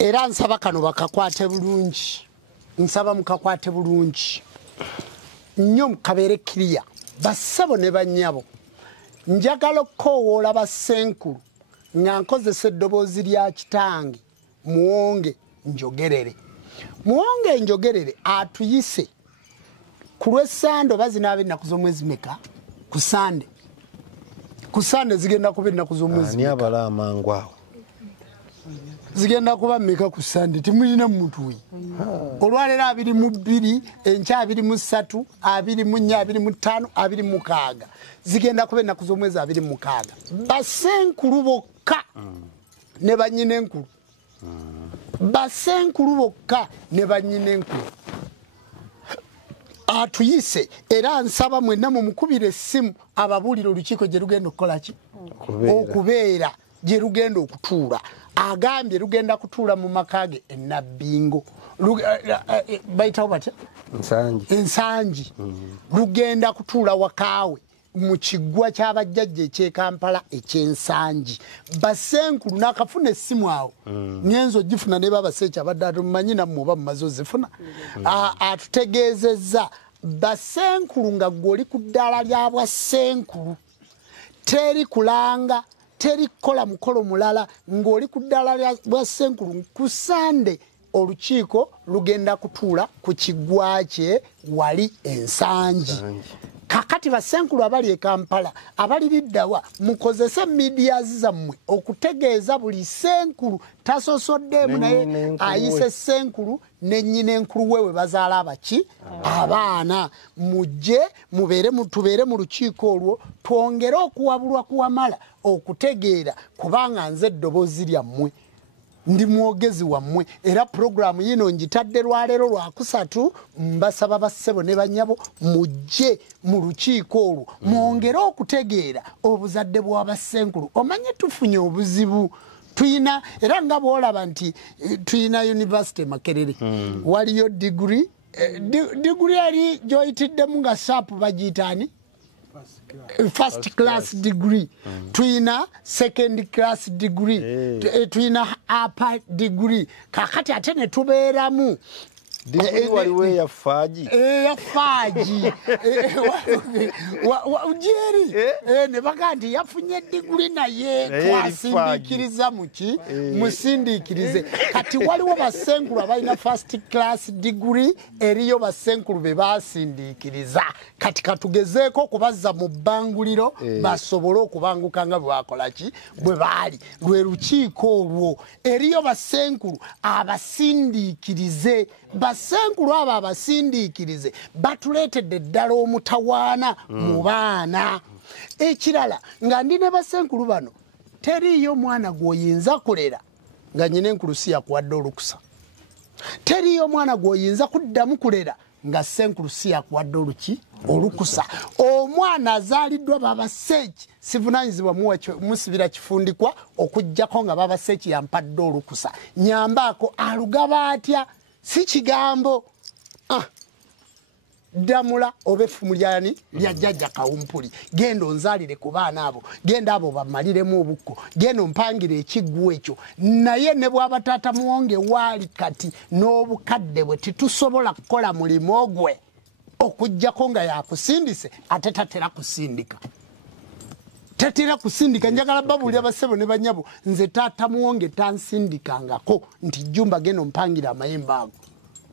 era nsaba kano bakakwate bulungi nsaba mukakwate bulungi nnyo mukabeere kiriya bassebo ne bannyabo njagala okkoowoola bassenkulu nga nkozesa eddoboozi lya kitange muwonge njogerere atuyise ku lw'essande oba zinaaba ennaku z'omwezi meka ku sande zigenda kuba ennaku z'omwezi ani abala amangu awo zigenda kuba meka ku sande temulina muntu we olwaleero 22 enkya 23 24 25 26 zigenda kuba ennaku z'omwezi 26 bassenkulu bokka ne bannyina enkulu bassenkulu bokka ne bannyina enkulu atuyise era nsaba mwenna mumukubira essimu ababuulira olukiiko gye lugenda okukola ki okubeera gye lugenda okutuula agambye lugenda kutuula mu makage enabbingo bayitawo batya ensangi lugenda kutuula wakaawe mu kiggwa ky'abajjajja eky'ekampala eky'ensangi bassenkulu n'akafuna essimu awo nyenzo ogifuna ne babaseeki abadde atumanyi nammwe oba mumaze ozifuna atutegeezezza bassenkulu nga gw'oli ku ddaala lya bwassenkulu teri kulanga teri kukola mukolo mulala ng'oli ku ddaala lya bwassenkulu ku sande olukiiko lugenda kutuula ku kiggwa kye wali ensangi kakati bassenkulu abali e Kampala abali liddawa mukozese media zammwe okutegeeza buli senkulu tasosoddeemu naye ayise senkulu ne nnyina enkulu wewe bazaala abaki abaana mujje tubeere mu lukiiko olwo twongere okuwabulwa kuwamala okutegeera kubanga nze eddoboozi lyammwe ndi mwogezi wammwe era programu yino njitadde lwaleero lwakusatu mbasaba bassebo ne bannyabo mujje mu lukiiko olwo mwongere okutegeera obuzadde bw'abassenkulu omanye tufunye obuzibu tuyina era nga bw'olaba nti tuyina university Makerere waliyo degree eri gyoyitiddemu nga sharp bagiyitaani first class degree tuyina second class degree tuyina upper degree kakati ate ne tubeeramu waliwo eyafaaji ujeri ne baga nti yafunye diguli naye twasindiikiriza muki musindiikirize kati waliwo bassenkulu abalina first class degree eriyo bassenkulu be basindiikiriza kati katugezeeko okubazza mu bbanguliro basobole okubanguka nga bwakola ki bwe baali lwe lukiiko olwo eriyo bassenkulu abasindiikirize bassenkulu abo abasindiikirize batuleetedde ddala omutawaana mu baana ekirala nga ndi ne bassenkulu bano teriiyo mwana gw'oyinza kulera nga nnyina enkulu si yakuwadde olukusa teriiyo mwana gw'oyinza kuddamu kulera nga ssenkulu si yakuwadde olukusa omwana azaaliddwa babaseeki sivunaanyizibwa musibira kifundikwa okuggyako nga babaseeki yampadde olukusa nyambaako alugaba atya si kigambo ddamula oba effumu lyani lya jjajja Kawumpuli genda onzaalire ku baana abo genda abo bamaliremu obukko genda ompangire ekiggwa ekyo naye ne bw'aba taata muwonge waali kati n'obukadde bwe titusobola kukola mulimu gwe okuggyako nga yakusindise ate tatera kusindika njagala babuulira bassebo ne bannyabo nze taata muwonge tansindikangako nti jjumba genda ompangira amayembe ago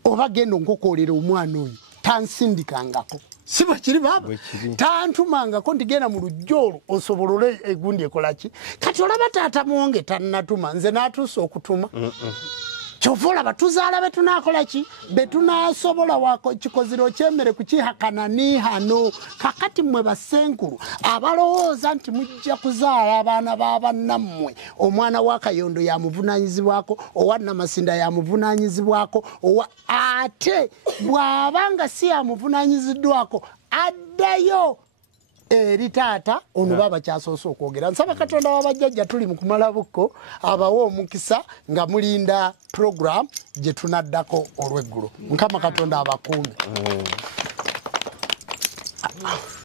oba genda onkokoolera omwana oyo tansindikangako si bwe kiri baaba tantumangako nti genda mu lujja olwo osobolole egundi ekolaki kati olaba taata muwonge tannatuma nze n'atuusa okutuma kyova olaba tuzaala be tunaakola ki be tunaasobola kikoziro kyemmere kukihakana niihano kakati mmwe bassenkulu abalowooza nti mujja kuzaala abaana b'abannammwe omwana wa Kayondo yamuvunaanyizibwako owa Namasinda yamuvunaanyizibwako ate bw'aba nga si yamuvunaanyiziddwako addayo eri taata ono baba kyasoose okwogera nsaba Katonda w'abajjajja tuli mu kumala bukko abawa omukisa nga mulinda program gye tunaddako olw'eggulo Mukama Katonda abakuume